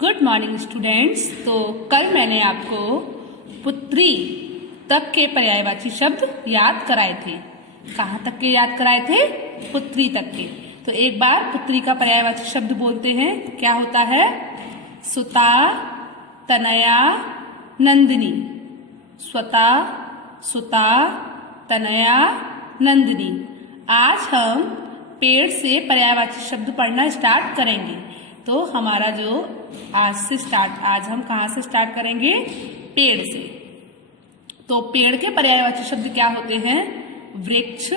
Good morning students. तो कल मैंने आपको पुत्री तक के पर्यायवाची शब्द याद कराए थे। कहाँ तक के याद कराए थे? पुत्री तक के। तो एक बार पुत्री का पर्यायवाची शब्द बोलते हैं। क्या होता है? सुता, तनया, नंदिनी। स्वता, सुता, तनया, नंदिनी। आज हम पेड़ से पर्यायवाची शब्द पढ़ना स्टार्ट करेंगे। तो हमारा जो आज हम कहाँ से स्टार्ट करेंगे? पेड़ से। तो पेड़ के पर्यायवाची शब्द क्या होते हैं? वृक्ष,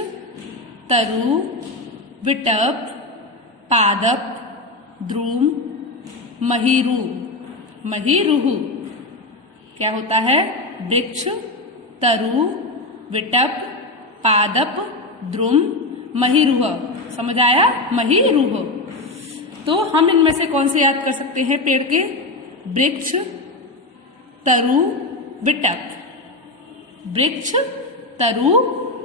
तरु, विटप, पादप, द्रुम, महीरु। महीरुहु क्या होता है? वृक्ष, तरु, विटप, पादप, द्रुम, महीरुह। समझ आया? महीरुह। तो हम इनमें से कौन से याद कर सकते हैं? पेड़ के वृक्ष, तरु, विटप। वृक्ष, तरु,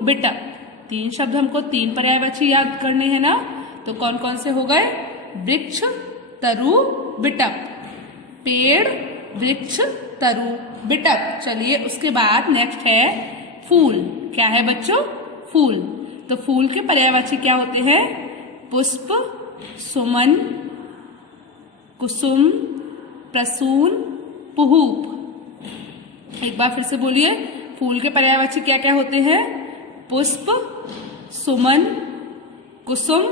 विटप। तीन शब्द हमको तीन पर्यायवाची याद करने हैं ना। तो कौन कौन से हो गए? वृक्ष, तरु, विटप। पेड़, वृक्ष, तरु, विटप। चलिए उसके बाद नेक्स्ट है फूल। क्या है बच्चों? फूल। तो फूल के पर्यायवाची क्या होते हैं? पुष्प, सुमन, कुसुम, प्रसून, पुहूप। एक बार फिर से बोलिए। फूल के पर्यायवाची क्या क्या होते हैं? पुष्प, सुमन, कुसुम,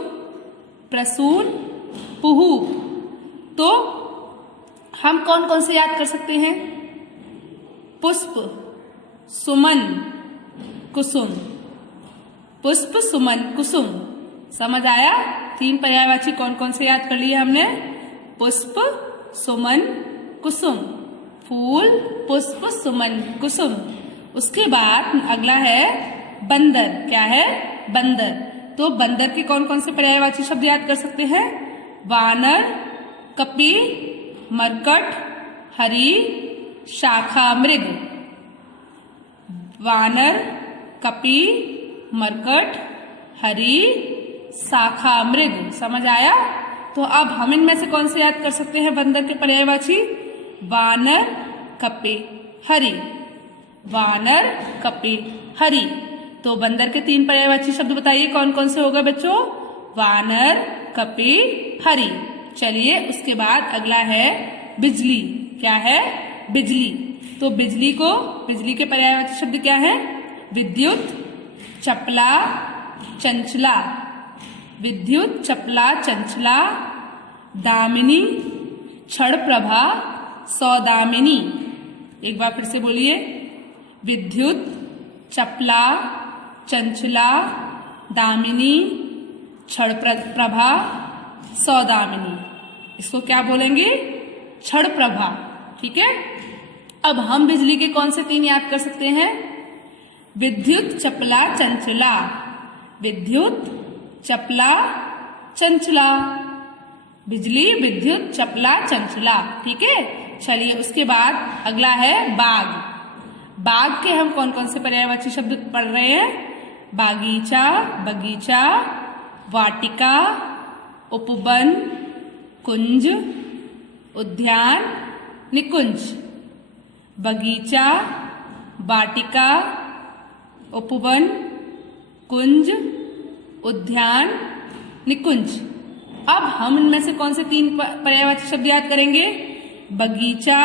प्रसून, पुहूप। तो हम कौन कौन से याद कर सकते हैं? पुष्प, सुमन, कुसुम। पुष्प, सुमन, कुसुम। समझ आया? तीन पर्यायवाची कौन कौन से याद कर लिए हमने? पुष्प, सुमन, कुसुम। फूल, पुष्प, सुमन, कुसुम। उसके बाद अगला है बंदर। क्या है? बंदर। तो बंदर के कौन कौन से पर्यायवाची शब्द याद कर सकते हैं? वानर, कपि, मरकट, हरि, शाखा, मृग। वानर, कपि, मरकट, हरि, शाखा, मृग। समझ आया? तो अब हम इनमें से कौन से याद कर सकते हैं बंदर के पर्यायवाची? वानर, कपि, हरि। वानर, कपि, हरि। तो बंदर के तीन पर्यायवाची शब्द बताइए कौन कौन से हो गए बच्चों? वानर, कपि, हरि। चलिए उसके बाद अगला है बिजली। क्या है? बिजली। तो बिजली के पर्यायवाची शब्द क्या है? विद्युत, चपला, चंचला। विद्युत, चपला, चंचला, दामिनी, क्षण प्रभा, सौदामिनी। एक बार फिर से बोलिए। विद्युत, चपला, चंचला, दामिनी, क्षण प्रभा, सौदामिनी। इसको क्या बोलेंगे? क्षण प्रभा। ठीक है। अब हम बिजली के कौन से तीन याद कर सकते हैं? विद्युत, चपला, चंचला। विद्युत, चपला, चंचला। बिजली, विद्युत, चपला, चंचला। ठीक है। चलिए उसके बाद अगला है बाग। बाग के हम कौन कौन से पर्यायवाची शब्द पढ़ रहे हैं? बागीचा, बगीचा, वाटिका, उपवन, कुंज, उद्यान, निकुंज। बगीचा, वाटिका, उपवन, कुंज, उद्यान, निकुंज। अब हम इनमें से कौन से तीन पर्यायवाची शब्द याद करेंगे? बगीचा,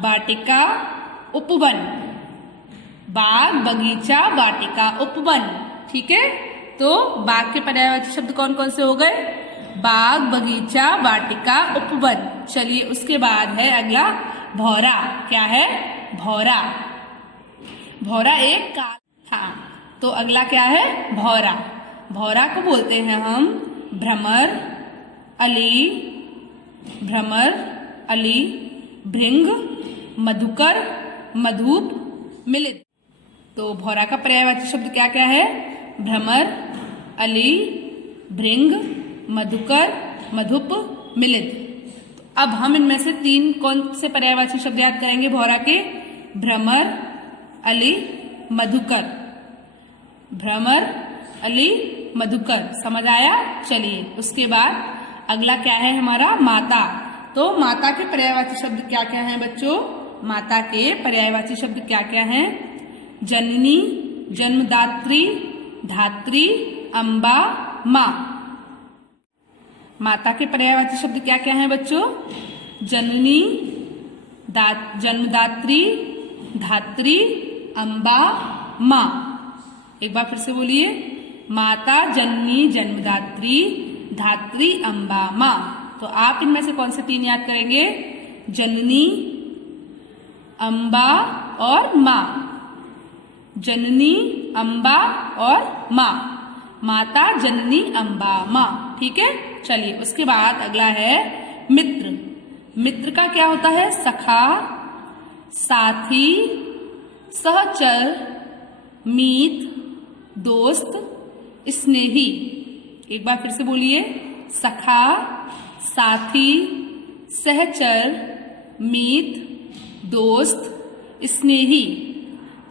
वाटिका, उपवन। बाग, बगीचा, वाटिका, उपवन। ठीक है। तो बाग के पर्यायवाची शब्द कौन कौन से हो गए? बाग, बगीचा, वाटिका, उपवन। चलिए उसके बाद है अगला भौरा। क्या है? भौरा। भौरा एक काल था। तो अगला क्या है? भौरा। भौरा को बोलते हैं हम भ्रमर, अली, भ्रमर, अली, भृंग, मधुकर, मधुप, मिलित। तो भौरा का पर्यायवाची शब्द क्या क्या है? भ्रमर, अली, भृंग, मधुकर, मधुप, मिलित। तो अब हम इनमें से तीन कौन से पर्यायवाची शब्द याद करेंगे भौरा के? भ्रमर, अली, मधुकर। भ्रमर, अली, मधुकर। समझ आया? चलिए उसके बाद अगला क्या है हमारा? माता। तो माता के पर्यायवाची शब्द क्या क्या हैं बच्चों? माता के पर्यायवाची शब्द क्या क्या हैं? जननी, जन्मदात्री, धात्री, अम्बा, माँ। माता के पर्यायवाची शब्द क्या क्या हैं बच्चों? जननी, जन्मदात्री, धात्री, अम्बा, माँ। एक बार फिर से बोलिए, माता, जननी, जन्मदात्री, धात्री, अम्बा, माँ। तो आप इनमें से कौन से तीन याद करेंगे? जननी, अम्बा और माँ। जननी, अम्बा और माँ। माता, जननी, अम्बा, माँ। ठीक है, चलिए उसके बाद अगला है मित्र। मित्र का क्या होता है? सखा, साथी, सहचर, मीत, दोस्त, स्नेही। एक बार फिर से बोलिए, सखा, साथी, सहचर, मीत, दोस्त, स्नेही।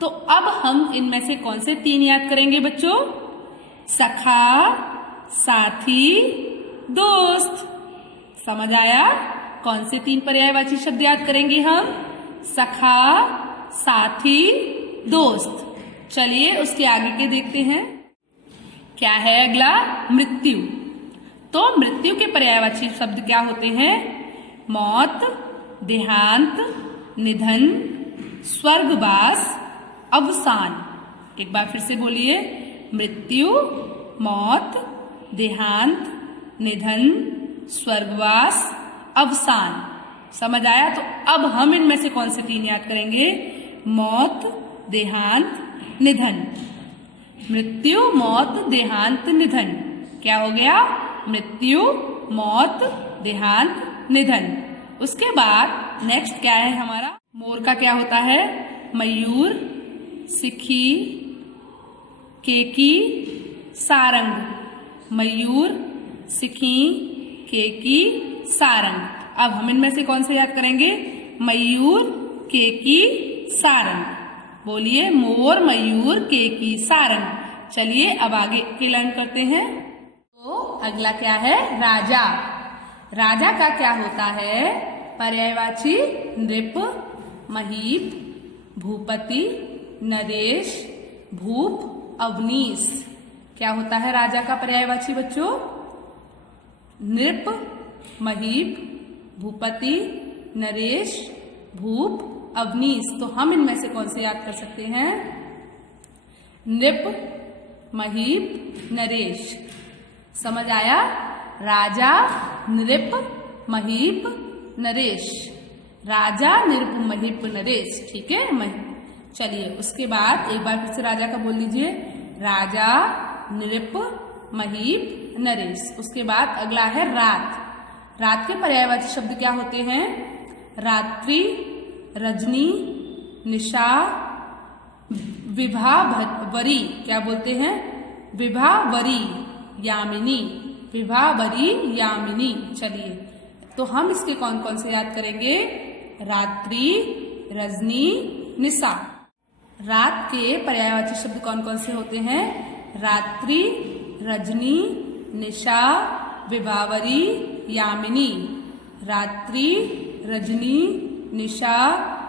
तो अब हम इनमें से कौन से तीन याद करेंगे बच्चों? सखा, साथी, दोस्त। समझ आया? कौन से तीन पर्यायवाची शब्द याद करेंगे हम? सखा, साथी, दोस्त। चलिए उसके आगे के देखते हैं। क्या है अगला? मृत्यु। तो मृत्यु के पर्यायवाची शब्द क्या होते हैं? मौत, देहांत, निधन, स्वर्गवास, अवसान। एक बार फिर से बोलिए, मृत्यु, मौत, देहांत, निधन, स्वर्गवास, अवसान। समझ आया? तो अब हम इनमें से कौन से तीन याद करेंगे? मौत, देहांत, निधन। मृत्यु, मौत, देहांत, निधन। क्या हो गया? मृत्यु, मौत, देहांत, निधन। उसके बाद नेक्स्ट क्या है हमारा? मोर का क्या होता है? मयूर, सिखी, केकी, सारंग। मयूर, सिखी, केकी, सारंग। अब हम इनमें से कौन से याद करेंगे? मयूर, केकी, सारंग। बोलिए, मोर, मयूर, केकी, सारंग। चलिए अब आगे के लर्न करते हैं। तो अगला क्या है? राजा। राजा का क्या होता है? पर्यायवाची नृप, महीप, भूपति, नरेश, भूप, अवनीश। क्या होता है राजा का पर्यायवाची बच्चों? नृप, महीप, भूपति, नरेश, भूप, अवनीश। तो हम इनमें से कौन से याद कर सकते हैं? नृप, महीप, नरेश। समझ आया? राजा, नृप, महीप, नरेश। राजा, नृप, महीप, नरेश। ठीक है। चलिए उसके बाद एक बार फिर से राजा का बोल लीजिए, राजा, नृप, महीप, नरेश। उसके बाद अगला है रात। रात के पर्यायवाची शब्द क्या होते हैं? रात्रि, रजनी, निशा, विभावरी। क्या बोलते हैं? विभावरी, यामिनी। विभावरी, यामिनी। चलिए तो हम इसके कौन कौन से याद करेंगे? रात्रि, रजनी, निशा। रात के पर्यायवाची शब्द कौन कौन से होते हैं? रात्रि, रजनी, निशा, विभावरी, यामिनी। रात्रि, रजनी, निशा,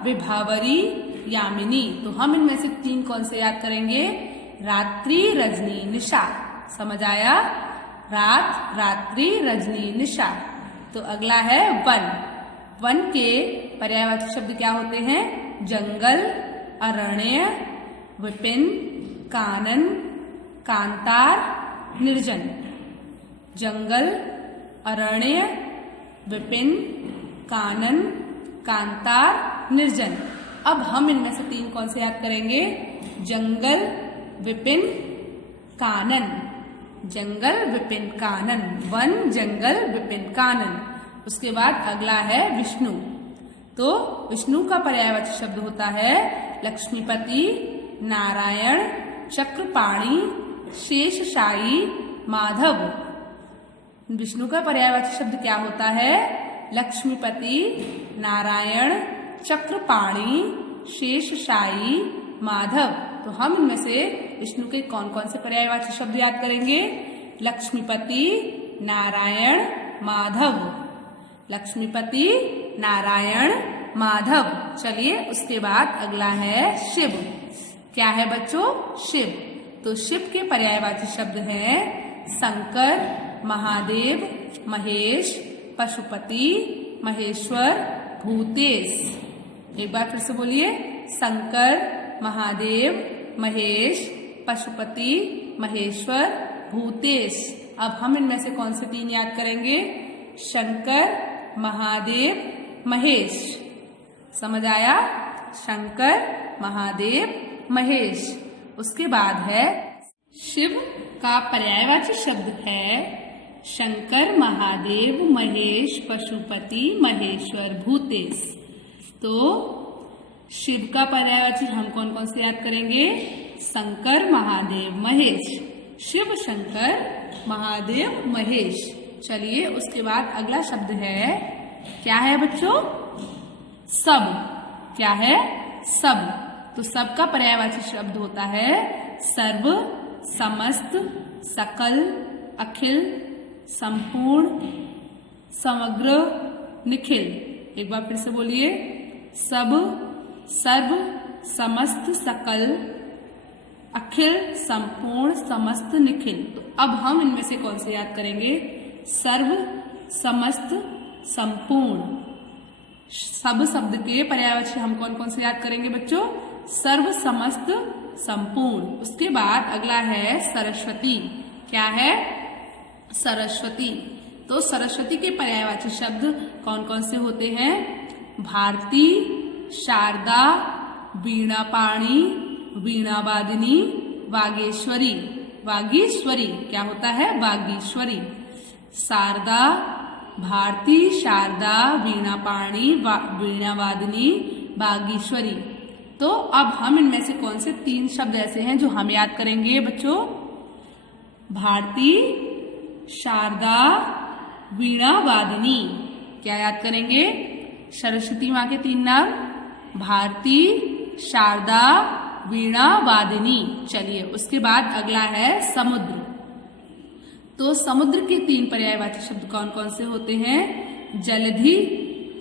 विभावरी, यामिनी। तो हम इनमें से तीन कौन से याद करेंगे? रात्रि, रजनी, निशा। समझ आया? रात, रात्रि, रजनी, निशा। तो अगला है वन। वन के पर्यायवाची शब्द क्या होते हैं? जंगल, अरण्य, विपिन, कानन, कांतार, निर्जन। जंगल, अरण्य, विपिन, कानन, कांतार, निर्जन। अब हम इनमें से तीन कौन से याद करेंगे? जंगल, विपिन, कानन। जंगल, विपिन, कानन। वन, जंगल, विपिन, कानन। उसके बाद अगला है विष्णु। तो विष्णु का पर्यायवाची शब्द होता है लक्ष्मीपति, नारायण, चक्रपाणी, शेषशायी, माधव। विष्णु का पर्यायवाची शब्द क्या होता है? लक्ष्मीपति, नारायण, चक्रपाणी, शेषशायी, माधव। तो हम इनमें से विष्णु के कौन कौन से पर्यायवाची शब्द याद करेंगे? लक्ष्मीपति, नारायण, माधव। लक्ष्मीपति, नारायण, माधव। चलिए उसके बाद अगला है शिव। क्या है बच्चों? शिव। तो शिव के पर्यायवाची शब्द हैं शंकर, महादेव, महेश, पशुपति, महेश्वर, भूतेश। एक बार फिर से बोलिए, शंकर, महादेव, महेश, पशुपति, महेश्वर, भूतेश। अब हम इनमें से कौन से 3 याद करेंगे? शंकर, महादेव, महेश। समझ आया? शंकर, महादेव, महेश। उसके बाद है शिव का पर्यायवाची शब्द है शंकर, महादेव, महेश, पशुपति, महेश्वर, भूतेश। तो शिव का पर्यायवाची हम कौन कौन से याद करेंगे? शंकर, महादेव, महेश। शिव, शंकर, महादेव, महेश। चलिए उसके बाद अगला शब्द है, क्या है बच्चों? सब। क्या है? सब। तो सब का पर्यायवाची शब्द होता है सर्व, समस्त, सकल, अखिल, संपूर्ण, समग्र, निखिल। एक बार फिर से बोलिए, सब, सर्व, समस्त, सकल, अखिल, संपूर्ण, समस्त, निखिल। तो अब हम इनमें से कौन से याद करेंगे? सर्व, समस्त, संपूर्ण। सब शब्द के पर्यायवाची हम कौन कौन से याद करेंगे बच्चों? सर्व, समस्त, संपूर्ण। उसके बाद अगला है सरस्वती। क्या है? सरस्वती। तो सरस्वती के पर्यायवाची शब्द कौन कौन से होते हैं? भारती, शारदा, वीणापाणी, वीणावादिनी, वागेश्वरी। वागीश्वरी क्या होता है? वागीश्वरी। शारदा, भारती, शारदा, वीणापाणी, वीणावादिनी, वागीश्वरी। तो अब हम इनमें से कौन से 3 शब्द ऐसे हैं जो हम याद करेंगे बच्चों? भारती, शारदा, वीणावादिनी। क्या याद करेंगे? सरस्वती माँ के 3 नाम, भारती, शारदा, वीणावादिनी। चलिए उसके बाद अगला है समुद्र। तो समुद्र के 3 पर्यायवाची शब्द कौन कौन से होते हैं? जलधि,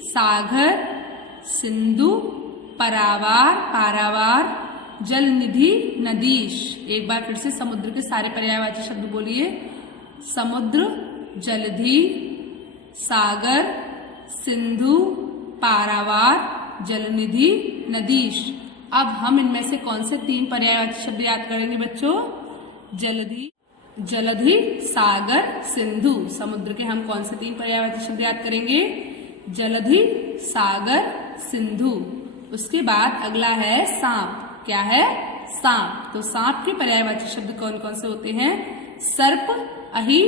सागर, सिंधु, पारावार, जलनिधि, नदीश। एक बार फिर से समुद्र के सारे पर्यायवाची शब्द बोलिए, समुद्र, जलधि, सागर, सिंधु, पारावार, जलनिधि, नदीश। अब हम इनमें से कौन से 3 पर्यायवाची शब्द याद करेंगे बच्चों? जलधि, सागर, सिंधु। समुद्र के हम कौन से 3 पर्यायवाची शब्द याद करेंगे? जलधि, सागर, सिंधु। उसके बाद अगला है सांप। क्या है? सांप। तो सांप के पर्यायवाची शब्द कौन कौन से होते हैं? सर्प, अहि,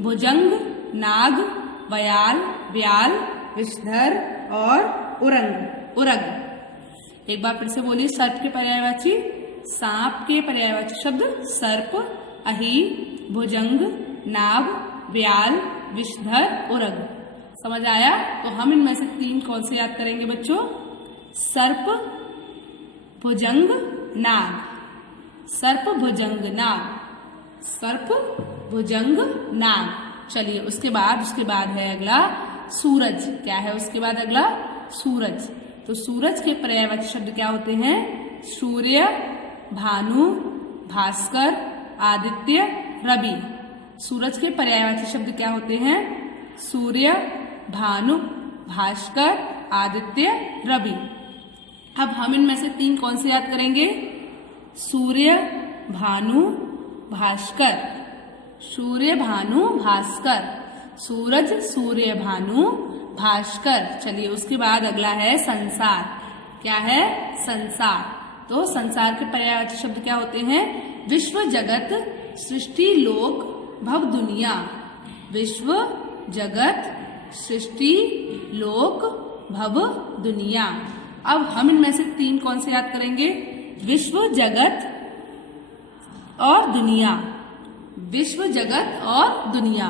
भुजंग, नाग, व्याल, विषधर और उरग। एक बार फिर से बोलिए, सर्प के पर्यायवाची। सांप के पर्यायवाची शब्द सर्प, अहि, भुजंग, नाग, व्याल, विषधर, उरग। समझ आया? तो हम इनमें से 3 कौन से याद करेंगे बच्चों? सर्प, भुजंग, नाग। सर्प, भुजंग, नाग। सर्प, भुजंग, नाग। चलिए उसके बाद है अगला सूरज। क्या है उसके बाद अगला? सूरज। तो सूरज के पर्यायवाची शब्द क्या होते हैं? सूर्य, भानु, भास्कर, आदित्य, रवि। सूरज के पर्यायवाची शब्द क्या होते हैं? सूर्य, भानु, भास्कर, आदित्य, रवि। अब हम इनमें से 3 कौन से याद करेंगे? सूर्य, भानु, भास्कर। सूर्य, भानु, भास्कर। सूरज, सूर्य, भानु, भास्कर। चलिए उसके बाद अगला है संसार। क्या है? संसार। तो संसार के पर्यायवाची शब्द क्या होते हैं? विश्व, जगत, सृष्टि, लोक, भव, दुनिया। विश्व, जगत, सृष्टि, लोक, भव, दुनिया। अब हम इनमें से 3 कौन से याद करेंगे? विश्व, जगत और दुनिया। विश्व, जगत और दुनिया।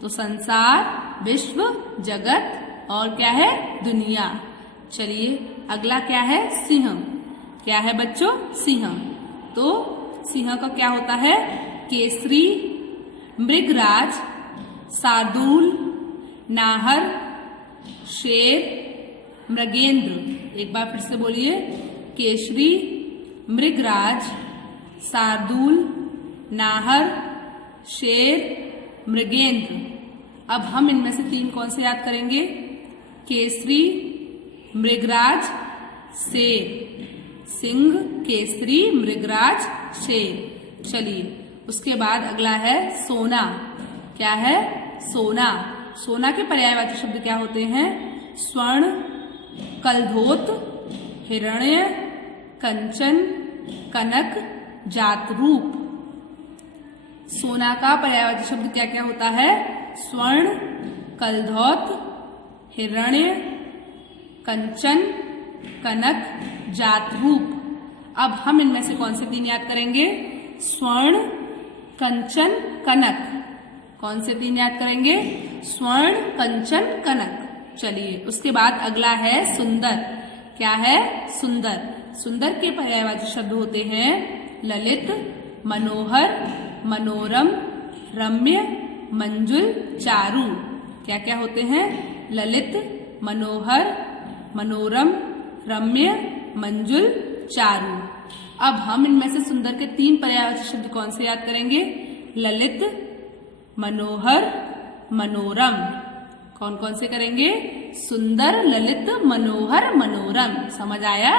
तो संसार, विश्व, जगत और क्या है? दुनिया। चलिए अगला क्या है? सिंह। क्या है बच्चों? सिंह। तो सिंह का क्या होता है? केसरी, मृगराज, शार्दूल, नाहर, शेर, मृगेंद्र। एक बार फिर से बोलिए, केसरी, मृगराज, शार्दूल, नाहर, शेर, मृगेंद्र। अब हम इनमें से 3 कौन से याद करेंगे? केसरी, मृगराज, शेर। सिंह, केसरी, मृगराज, शेर। चलिए, उसके बाद अगला है सोना। क्या है? सोना। सोना के पर्यायवाची शब्द क्या होते हैं? स्वर्ण, कलधोत, हिरण्य, कंचन, कनक, जातरूप। सोना का पर्यायवाची शब्द क्या क्या होता है? स्वर्ण, कलधौत, हिरण्य, कंचन, कनक, जातरूप। अब हम इनमें से कौन से 3 याद करेंगे? स्वर्ण, कंचन, कनक। कौन से 3 याद करेंगे? स्वर्ण, कंचन, कनक। चलिए, उसके बाद अगला है सुंदर। क्या है? सुंदर। सुंदर के पर्यायवाची शब्द होते हैं ललित, मनोहर, मनोरम, रम्य, मंजुल, चारू। क्या क्या होते हैं? ललित, मनोहर, मनोरम, रम्य, मंजुल, चारू। अब हम इनमें से सुंदर के 3 पर्यायवाची शब्द कौन से याद करेंगे? ललित, मनोहर, मनोरम। कौन कौन से करेंगे? सुंदर, ललित, मनोहर, मनोरम। समझ आया?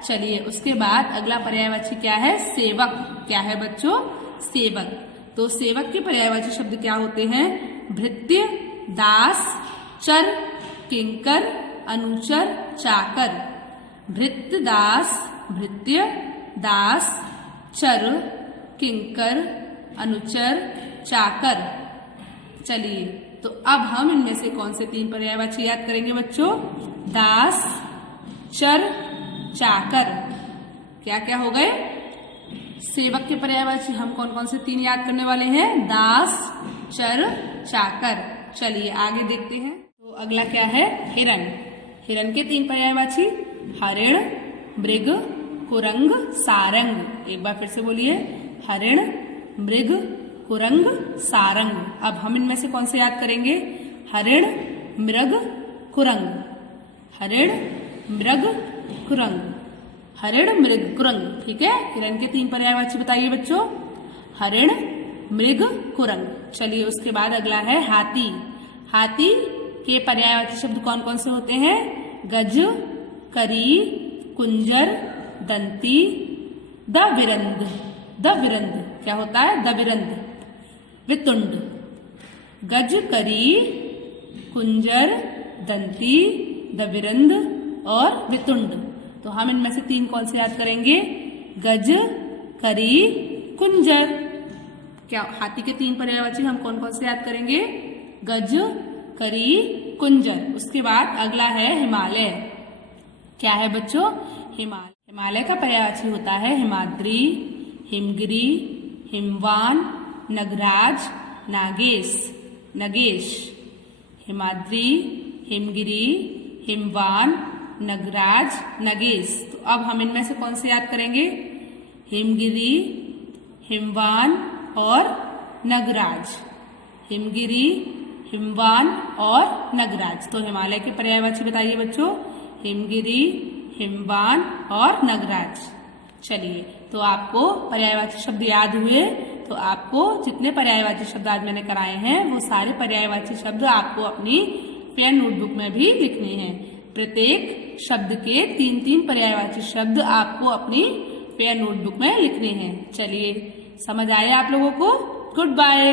चलिए, उसके बाद अगला पर्यायवाची क्या है? सेवक। क्या है बच्चों? सेवक। तो सेवक के पर्यायवाची शब्द क्या होते हैं? भृत्य, दास, चर, किंकर, अनुचर, चाकर। भृत्य, दास, भृत्य, दास, चर, किंकर, अनुचर, चाकर। चलिए, तो अब हम इनमें से कौन से 3 पर्यायवाची याद करेंगे बच्चों? दास, चर, चाकर। क्या क्या हो गए? सेवक के पर्यायवाची हम कौन कौन से 3 याद करने वाले हैं? दास, चर, चाकर। चलिए, आगे देखते हैं। तो अगला क्या है? हिरण। हिरण के 3 पर्यायवाची हरिण, मृग, कुरंग, सारंग। एक बार फिर से बोलिए, हरिण, मृग, कुरंग, सारंग। अब हम इनमें से कौन से याद करेंगे? हरिण, मृग, कुरंग। हरिण, मृग, कुरंग। हरिण, मृग, कुरंग। ठीक है, हिरण के 3 पर्यायवाची बताइए बच्चों। हरिण, मृग, कुरंग। चलिए, उसके बाद अगला है हाथी। हाथी के पर्यायवाची शब्द कौन कौन से होते हैं? गज, करी, कुंजर, दंती, दविरंद। दविरंद क्या होता है? दविरंद, वितुंड। गज, करी, कुंजर, दंती, दविरंद और वितुंड। तो हम इनमें से 3 कौन से याद करेंगे? गज, करी, कुंजर। क्या हाथी के 3 पर्यायवाची हम कौन कौन से याद करेंगे? गज, करी, कुंजर। उसके बाद अगला है हिमालय। क्या है बच्चों? हिमालय का पर्यायवाची होता है हिमाद्री, हिमगिरी, हिमवान, नगराज, नागेश। नगेश। हिमाद्री, हिमगिरी, हिमवान, नगराज, नगेश। तो अब हम इनमें से कौन से याद करेंगे? हिमगिरी, हिमवान और नगराज। हिमगिरी, हिमवान और नगराज। तो हिमालय के पर्यायवाची बताइए बच्चों। हिमगिरी, हिमवान और नगराज। चलिए, तो आपको पर्यायवाची शब्द याद हुए। तो आपको जितने पर्यायवाची शब्द आज मैंने कराए हैं वो सारे पर्यायवाची शब्द आपको अपनी पेन नोटबुक में भी लिखने हैं। प्रत्येक शब्द के 3-3 पर्यायवाची शब्द आपको अपनी पेन नोटबुक में लिखने हैं। चलिए, समझ आए आप लोगों को? Good bye.